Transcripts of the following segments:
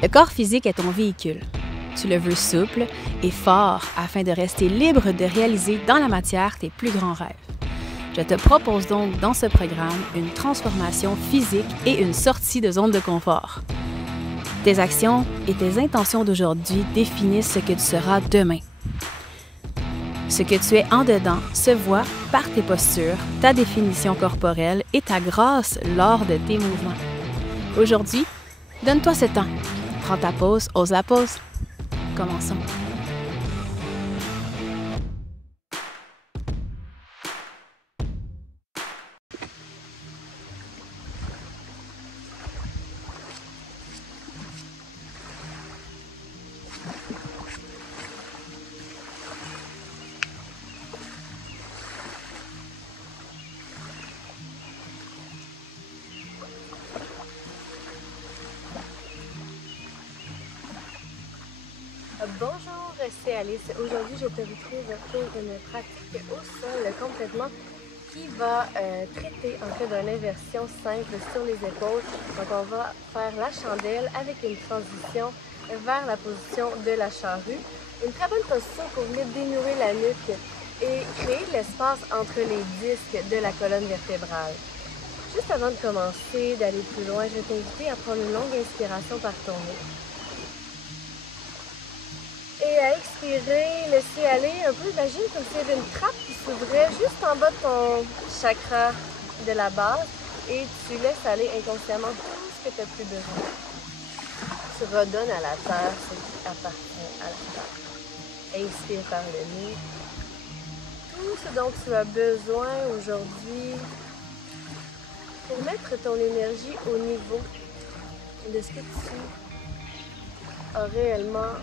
Le corps physique est ton véhicule. Tu le veux souple et fort afin de rester libre de réaliser dans la matière tes plus grands rêves. Je te propose donc dans ce programme une transformation physique et une sortie de zone de confort. Tes actions et tes intentions d'aujourd'hui définissent ce que tu seras demain. Ce que tu es en dedans se voit par tes postures, ta définition corporelle et ta grâce lors de tes mouvements. Aujourd'hui, donne-toi ce temps. Prends ta pause, ose la pause. Commençons. Bonjour, c'est Alice. Aujourd'hui, je te retrouve pour une pratique au sol complètement qui va traiter en fait d'une inversion simple sur les épaules. Donc, on va faire la chandelle avec une transition vers la position de la charrue. Une très bonne position pour venir dénouer la nuque et créer de l'espace entre les disques de la colonne vertébrale. Juste avant de commencer, d'aller plus loin, je vais t'inviter à prendre une longue inspiration par ton nez. Et à expirer, laisser aller un peu, imagine comme s'il y avait une trappe qui s'ouvrait juste en bas de ton chakra de la base et tu laisses aller inconsciemment tout ce que tu n'as plus besoin. Tu redonnes à la terre ce qui appartient à la terre. Inspire par le nez. Tout ce dont tu as besoin aujourd'hui pour mettre ton énergie au niveau de ce que tu as réellement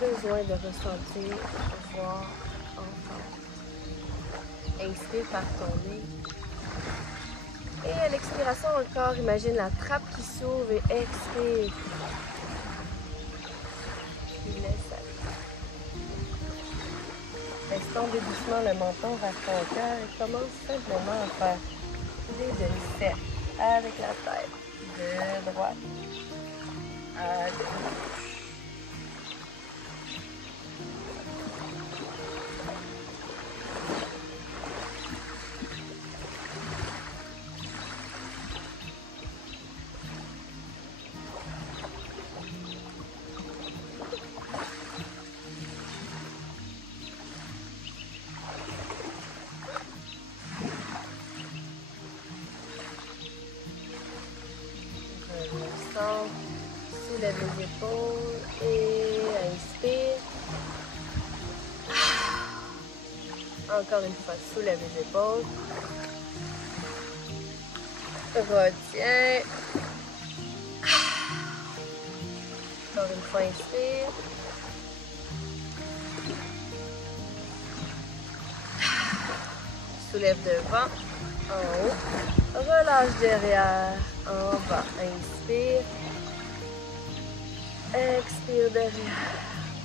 besoin de ressentir, voir, entendre. Inspire par ton nez. Et à l'expiration encore, imagine la trappe qui s'ouvre et expire. Puis laisse aller. Laisse tomber doucement le menton vers ton cœur et commence simplement à faire des demi-cercles avec la tête de droite à gauche. Soulève les épaules et inspire. Encore une fois, soulève les épaules. Retiens. Encore une fois, inspire. Soulève devant, en haut. Relâche derrière, en bas. Inspire. Expire derrière,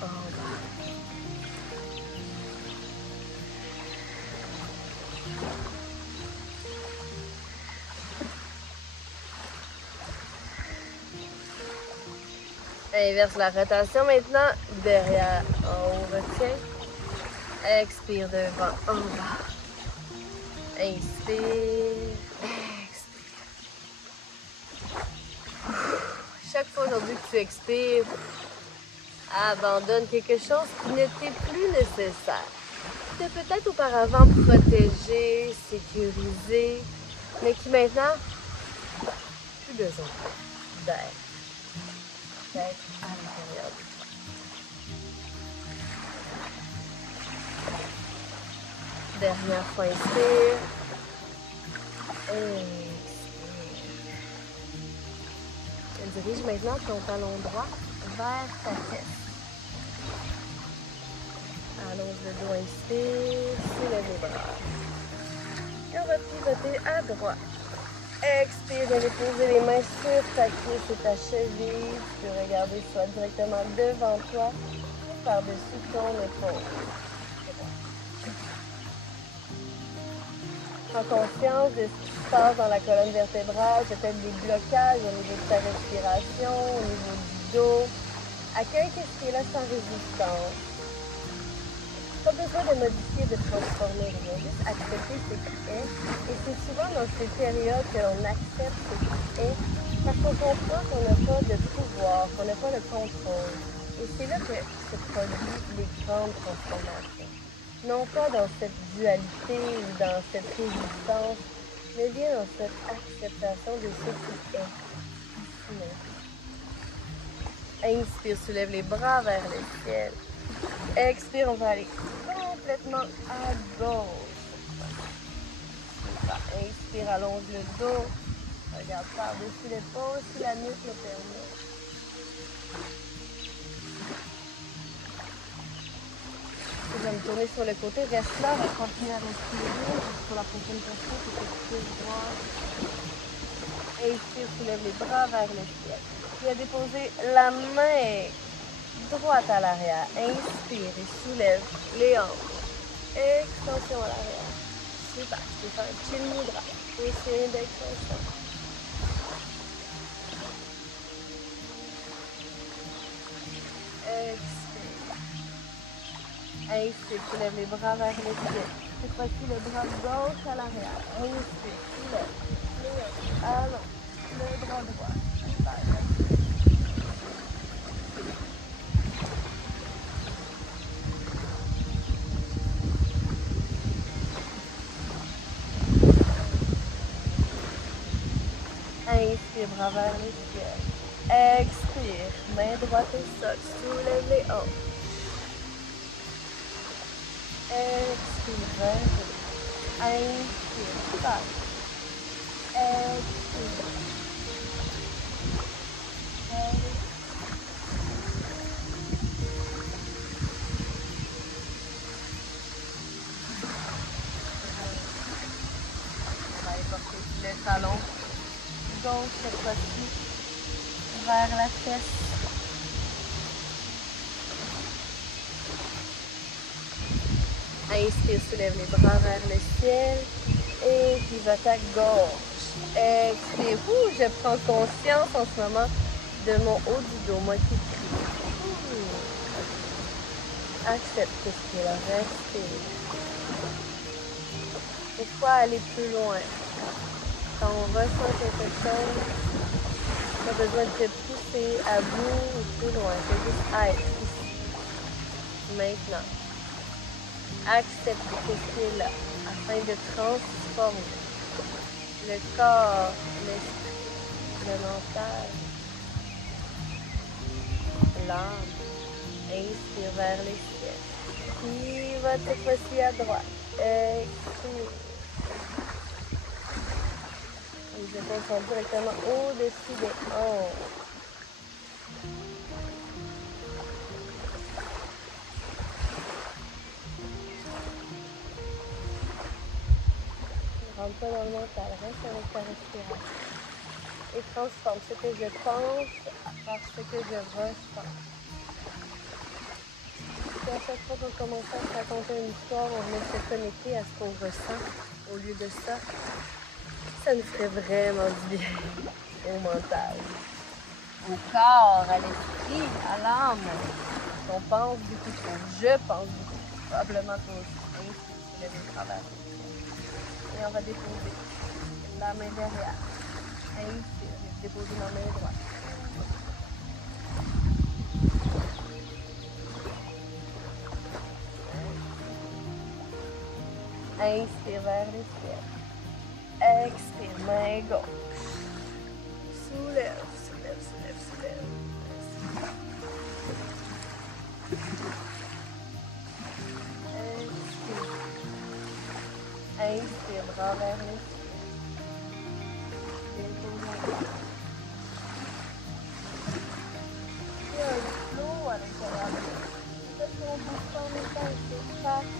en bas. Inverse la rotation maintenant, derrière, en haut, retiens. Expire devant, en bas. Inspire, expire. Chaque fois aujourd'hui que tu expires, abandonne quelque chose qui ne t'est plus nécessaire. Qui t'a peut-être auparavant protégé, sécurisé, mais qui maintenant, plus besoin d'être à l'intérieur de toi. Dernière fois, inspire. Dirige maintenant ton talon droit vers ta tête. Allonge le dos, inspire, soulève les bras. Et on va pivoter à droite. Expire, allez poser les mains sur ta cuisse et ta cheville. Tu peux regarder soit directement devant toi ou par-dessus ton épaule. Prends conscience de ce qui passe dans la colonne vertébrale, peut-être des blocages au niveau de ta respiration, au niveau du dos. Accueille ce qui est là sans résistance. Pas besoin de modifier, de transformer rien, juste accepter ce qui est. Et c'est souvent dans ces périodes que l'on accepte ce qui est, parce qu'on comprend qu'on n'a pas de pouvoir, qu'on n'a pas de contrôle. Et c'est là que se produisent les grandes transformations. Non pas dans cette dualité ou dans cette résistance, mais bien dans cette acceptation de ce qui est. Inspire, soulève les bras vers le ciel. Expire, on va aller complètement à gauche. Inspire, allonge le dos. Regarde par-dessus l'épaule si la nuque le permet. Je vais me tourner sur le côté. Reste là, on va continuer à respirer. Pour la prochaine personne, c'est que tu puisses voir. Inspire, soulève les bras vers le ciel. Tu vas déposer la main droite à l'arrière. Inspire et soulève les hanches. Extension à l'arrière. Super. Tu peux faire un chill mudra. Position d'extension. Expire. Inspire, soulève les bras vers le ciel. Cette fois-ci, le bras gauche à l'arrière. Inspire, soulève. Allons. Le bras droit. Super. Inspire, bras vers le ciel. Expire, main droite au sol, soulève les hanches. Expire, vers le haut. Inspire, passe. Expire. On va aller porter le talon gauche cette fois-ci vers la fesse. Inspire, soulève les bras vers le ciel et pivote à gauche. Expire. Je prends conscience en ce moment de mon haut du dos, moi qui crie. Accepte ce qui est là, respire. Pourquoi aller plus loin? Quand on ressent quelque chose, pas besoin de te pousser à bout ou plus loin. C'est juste être ici. Maintenant. Accepte ce qui est là afin de transformer le corps, l'esprit, le mental, l'âme. Inspire vers les ciels. Pivote cette fois-ci à droite. Expire. Les épaules sont directement au-dessus des hanches. Ne rentre pas dans le mental, reste avec ta respiration. Et transforme ce que je pense par ce que je ressens. Et à chaque fois qu'on commence à se raconter une histoire, on venait se connecter à ce qu'on ressent au lieu de ça. Ça nous ferait vraiment du bien au mental, au corps, à l'esprit, à l'âme. On pense beaucoup trop. Je pense beaucoup trop. Probablement trop aussi. Ainsi, le travail. Et on va déposer la main derrière. Inspire. Je vais déposer ma main droite. Inspire vers le ciel. Expire, main gauche. Soulève, soulève, soulève, soulève. Expire. Inspire, bras vers le ciel. Dépose la main. Il y a un flot à l'intérieur de nous. Peut-être qu'on bouge pas en même temps, c'est chaque.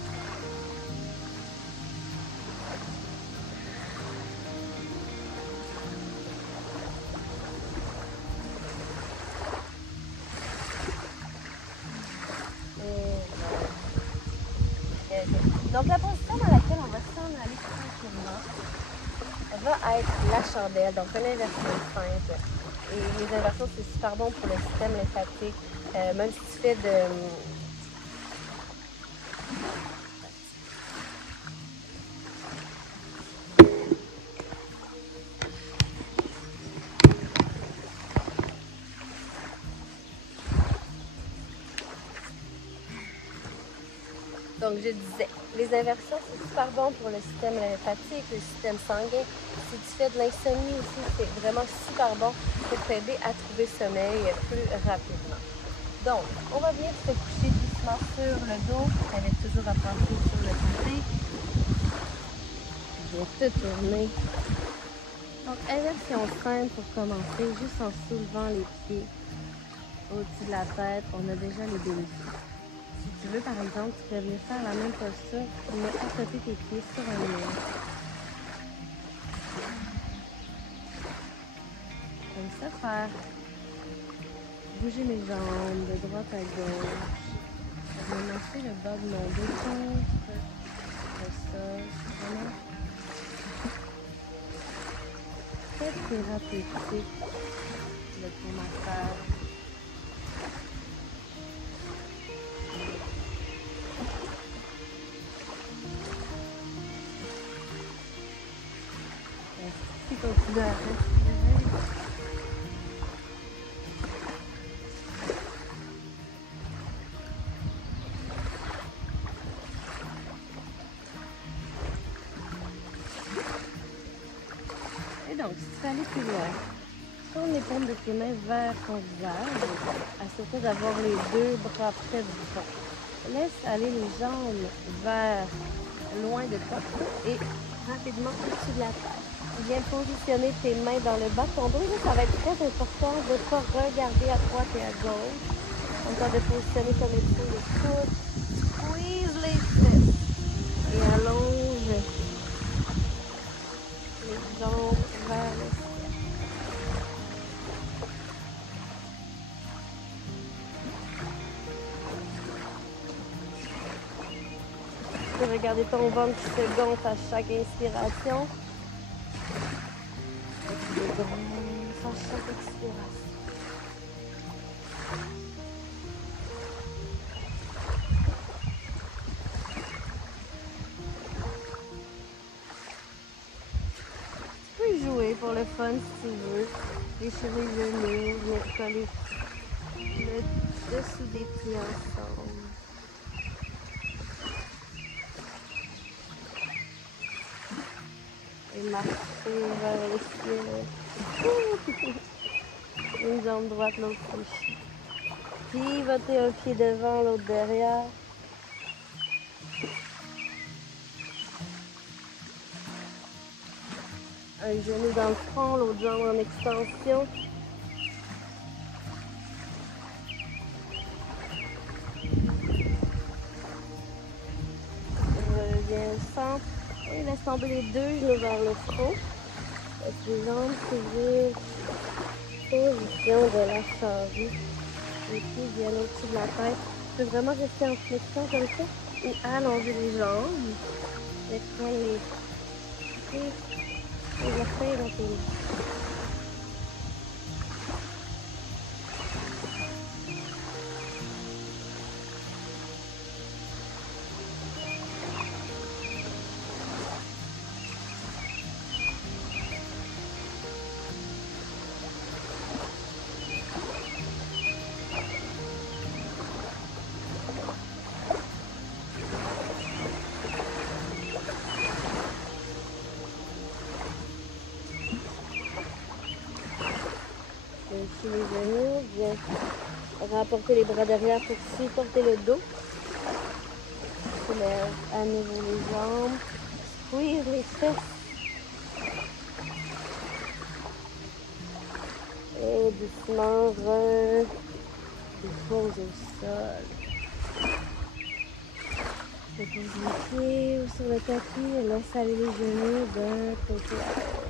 Donc la position dans laquelle on va s'en aller tranquillement va être la chandelle, donc un inversion simple. Et les inversions, c'est super bon pour le système lymphatique. Même si tu fais de... Donc, je disais, les inversions, c'est super bon pour le système lymphatique, le système sanguin. Si tu fais de l'insomnie aussi, c'est vraiment super bon pour t'aider à trouver sommeil plus rapidement. Donc, on va venir se coucher doucement sur le dos, avec toujours à pencher sur le côté. Je vais te tourner. Donc, inversion simple pour commencer, juste en soulevant les pieds au-dessus de la tête, on a déjà les bénéfices. Si tu veux, par exemple, tu peux venir faire la même posture, mais à côté tes pieds sur un mur. Comme ça, faire bouger mes jambes de droite à gauche. Je vais masser le bas de mon dos contre le sol. Vraiment très thérapeutique le massage. Continue à respirer. Et donc, si tu veux aller plus loin, tourne les paumes de tes mains vers ton visage, assure-toi d'avoir les deux bras près du fond. Laisse aller les jambes vers loin de toi et rapidement au-dessus de la tête. Viens positionner tes mains dans le bas de ton dos. Là, ça va être très important de ne pas regarder à droite et à gauche. On va de positionner comme il faut le coude. Squeeze les fesses. Et allonge les jambes vers le ciel. Tu peux regarder ton ventre qui se gonfle à chaque inspiration. À chaque expiration. Tu peux y jouer pour le fun si tu veux. Déchirer les genoux, venir coller le dessous des pieds ensemble. Et marcher vers le ciel. Une jambe droite, l'autre gauche. Pivoter un pied devant, l'autre derrière. Un genou dans le front, l'autre jambe en extension. Reviens au centre. Et laisse tomber les deux genoux vers le front. Laisse les jambes s'ouvrir. Position de la charrue. Les pieds viennent au-dessus de la tête. Tu peux vraiment rester en flexion comme ça. Et allonger les jambes. Et prendre les pieds. Et le faire dans tes mains. Sur les genoux, viens rapporter les bras derrière pour supporter le dos. Soulève à nouveau les jambes, squeeze les fesses. Et doucement, dépose au sol. Dépose les pieds ou sur le tapis et laisse aller les genoux d'un côté à l'autre.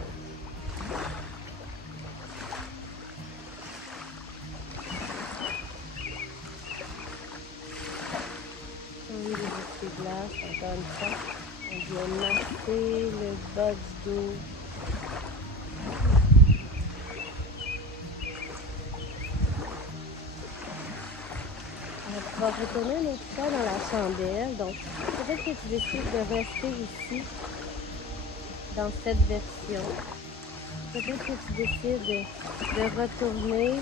Encore une fois, on vient masser le bas du dos. va retourner une autre fois dans la chandelle. Donc, peut-être que tu décides de rester ici, dans cette version. Peut-être que tu décides de retourner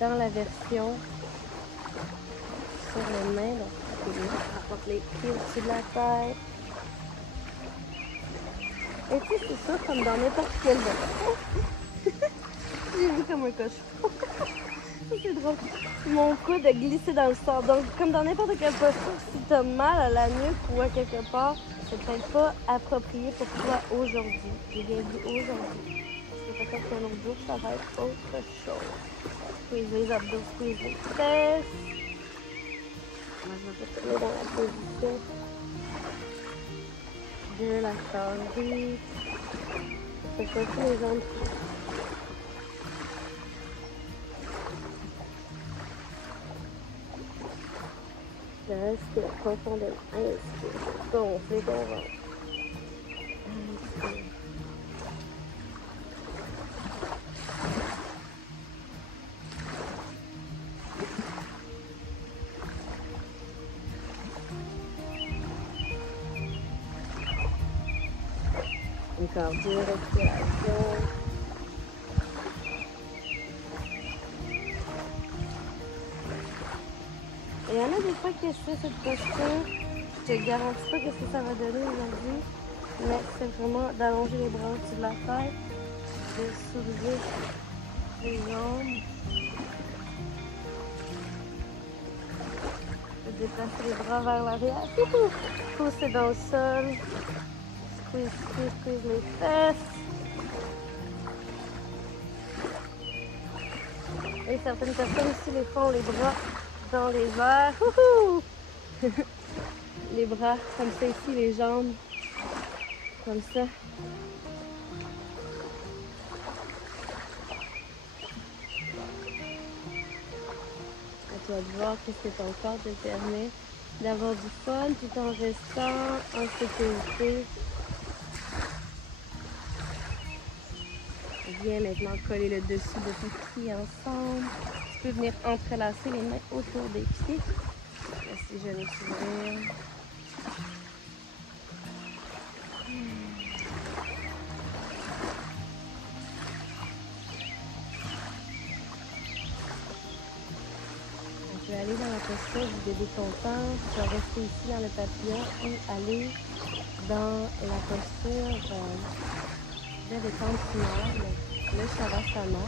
dans la version sur les mains. Donc, tu rapportes les pieds au-dessus de la tête. Et tu sais, c'est sûr, comme dans n'importe quelle version. J'ai vu comme un cochon. C'est drôle. Mon coude a glissé dans le sang. Donc, comme dans n'importe quelle posture, si tu as mal à la nuque ou à quelque part, c'est peut-être pas approprié pour toi aujourd'hui. J'ai bien dit aujourd'hui. Parce que peut-être qu'un autre jour, ça va être autre chose. Squeeze les abdos, squeeze les fesses. Moi, je vais retourner dans la position de la changée. Cette fois-ci, les jambes. De respirer profondément. Inspire. Gonfler ton ventre. Inspire. Encore deux respirations. Il y en a des fois que je fais cette posture, je te garantis pas que ça va donner aujourd'hui, mais c'est vraiment d'allonger les bras au-dessus de la tête, de soulever les jambes, de déplacer les bras vers l'arrière, pousser dans le sol, squeeze, squeeze, squeeze les fesses. Et certaines personnes aussi les font les bras dans les airs. Les bras comme ça ici, les jambes comme ça. À toi de voir qu'est-ce que ton corps te permet d'avoir du fun tout en restant en sécurité. Viens maintenant coller le dessus de tes pieds ensemble. Tu peux venir entrelacer les mains autour des pieds. Laisse les genoux s'ouvrir. On peut aller dans la posture du bébé content. Tu vas rester ici dans le papillon ou aller dans la posture de détente primaire, le Shavasana.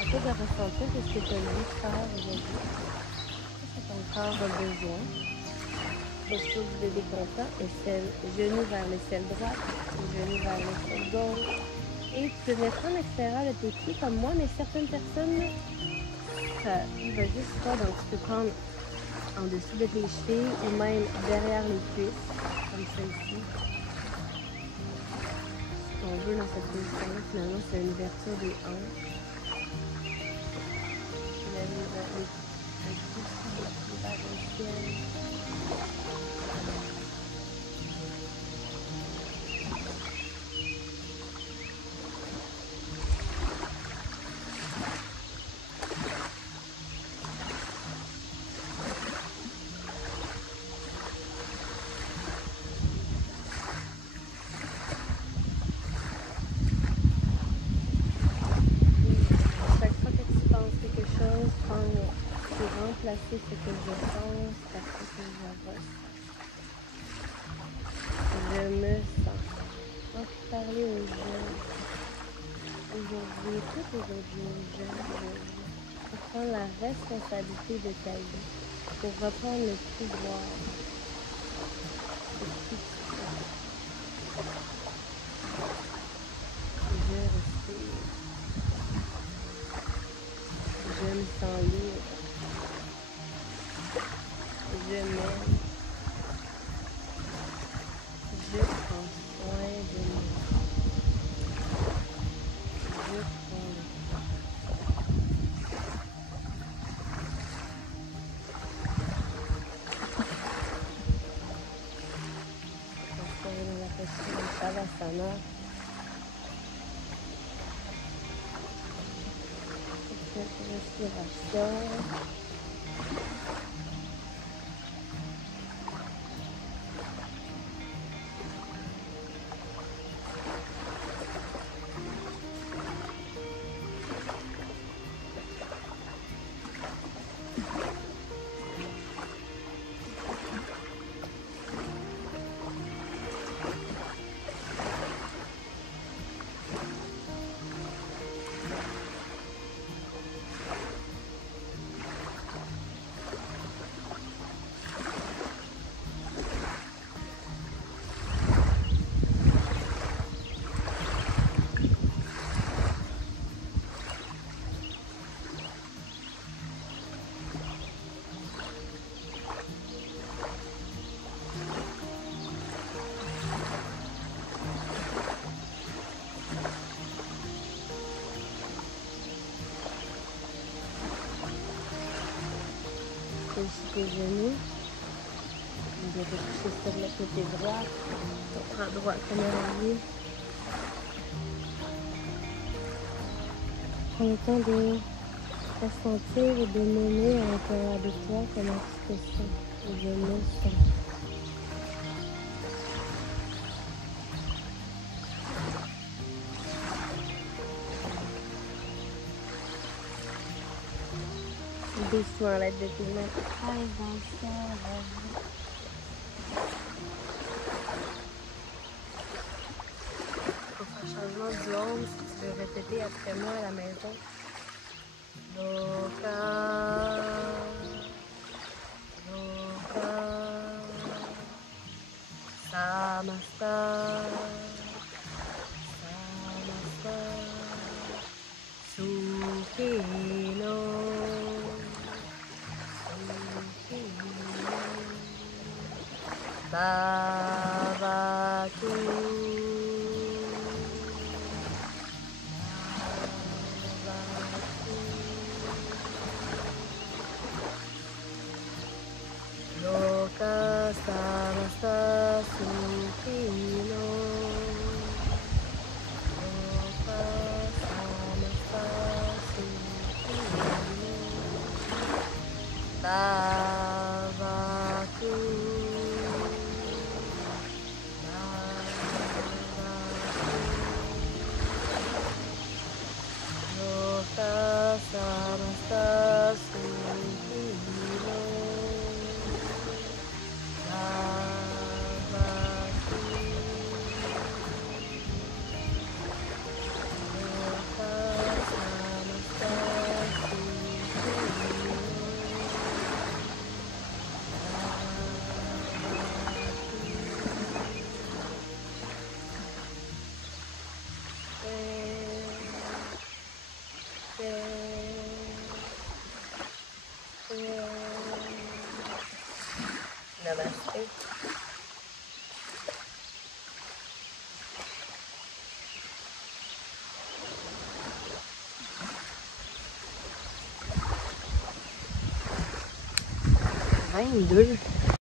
Un peu de ressentir ce que tu as envie de faire aujourd'hui. Qu'est-ce que ton corps a besoin? Posture du bébé content, aisselle, genou vers l'aisselle droite, genou vers l'aisselle gauche. Et tu peux mettre en extérieur de tes pieds comme moi, mais certaines personnes, ça va juste pas. Donc tu peux prendre en dessous de tes chevilles ou même derrière les cuisses, comme ça ici. Ce qu'on veut dans cette position-là, finalement, c'est une ouverture des hanches. Le dessus des pieds vers le ciel. Remplacer ce que je pense par ce que je ressens. Je me sens. On peut parler aux jeunes aujourd'hui, tout aujourd'hui aux jeunes, pour prendre la responsabilité de ta vie, pour reprendre le pouvoir de qui tu es. Je respire. Je me sens libre. Je m'aime. Je prends soin de moi. Je prends le temps. Restez dans la posture de Shavasana. Cette respiration. Fléchis tes genoux. Viens te coucher sur le côté droit. On prend droit comme un oreiller. Prends le temps de ressentir et de nommer à l'intérieur de toi comment tu te sens, les émotions. Doucement à l'aide de tes mains. Allez dans le ciel. Pour faire changement du home, si tu veux répéter après moi à la maison. Loka, Loka, Samasta, Samasta, Sukhino, Sukhino, Bhavatu. Loka samasta sukhino. Loka samasta sukhino. Bhavatu. Loka samasta sukhino. Namaste. « 22.